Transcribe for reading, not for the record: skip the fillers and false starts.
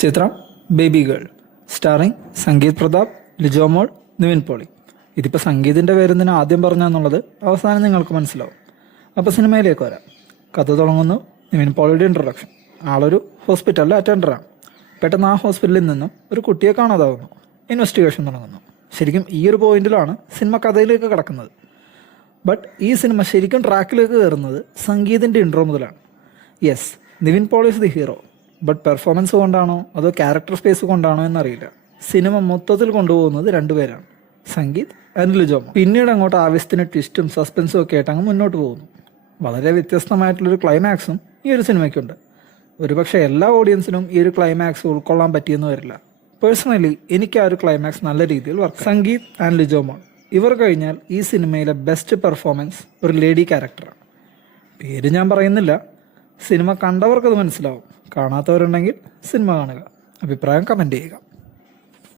ചിത്രം baby girl, starring Sangeeth Prathap, Lijomol, Nivin Pauly. ഇതിപ്പോൾ സംഗീതിൻ്റെ പേരെന്തിനാ ആദ്യം പറഞ്ഞെന്നുള്ളത് അവസാനം നിങ്ങൾക്ക് മനസ്സിലാവും. അപ്പോൾ സിനിമയിലേക്ക് വരാം. കഥ തുടങ്ങുന്നു. നിവിൻ പോളിയുടെ ഇൻട്രൊഡക്ഷൻ. ആളൊരു ഹോസ്പിറ്റലിലെ അറ്റൻഡറാണ്. പെട്ടെന്ന് ആ ഹോസ്പിറ്റലിൽ നിന്നും ഒരു കുട്ടിയെ കാണാതാവുന്നു. ഇൻവെസ്റ്റിഗേഷൻ തുടങ്ങുന്നു. ശരിക്കും ഈ ഒരു പോയിന്റിലാണ് സിനിമ കഥയിലേക്ക് കിടക്കുന്നത്. ബട്ട് ഈ സിനിമ ശരിക്കും ട്രാക്കിലേക്ക് കയറുന്നത് സംഗീതിൻ്റെ ഇൻട്രോ മുതലാണ്. Yes, Nivin Pauly is the hero. But performance കൊണ്ടാണോ അതോ ക്യാരക്ടർ സ്പേസ് കൊണ്ടാണോ എന്നറിയില്ല, സിനിമ മൊത്തത്തിൽ കൊണ്ടുപോകുന്നത് രണ്ടുപേരാണ്, സംഗീത് ആൻഡ് ലിജോ മോൾ. പിന്നീട് അങ്ങോട്ട് ആവശ്യത്തിന് ട്വിസ്റ്റും സസ്പെൻസും ഒക്കെ ആയിട്ട് അങ്ങ് മുന്നോട്ട് പോകുന്നു. വളരെ വ്യത്യസ്തമായിട്ടുള്ളൊരു ക്ലൈമാക്സും ഈ ഒരു സിനിമയ്ക്കുണ്ട്. ഒരുപക്ഷെ എല്ലാ ഓഡിയൻസിനും ഈ ഒരു ക്ലൈമാക്സ് ഉൾക്കൊള്ളാൻ പറ്റിയെന്ന് വരില്ല. പേഴ്സണലി എനിക്ക് ആ ഒരു ക്ലൈമാക്സ് നല്ല രീതിയിൽ വർക്ക്. സംഗീത് ആൻഡ് ലിജോ മോൾ ഇവർ കഴിഞ്ഞാൽ ഈ സിനിമയിലെ ബെസ്റ്റ് പെർഫോമൻസ് ഒരു ലേഡി ക്യാരക്ടറാണ്. പേര് ഞാൻ പറയുന്നില്ല, സിനിമ കണ്ടവർക്കത് മനസ്സിലാവും. കാണാത്തവരുണ്ടെങ്കിൽ സിനിമ കാണുക, അഭിപ്രായം കമൻറ്റ് ചെയ്യുക.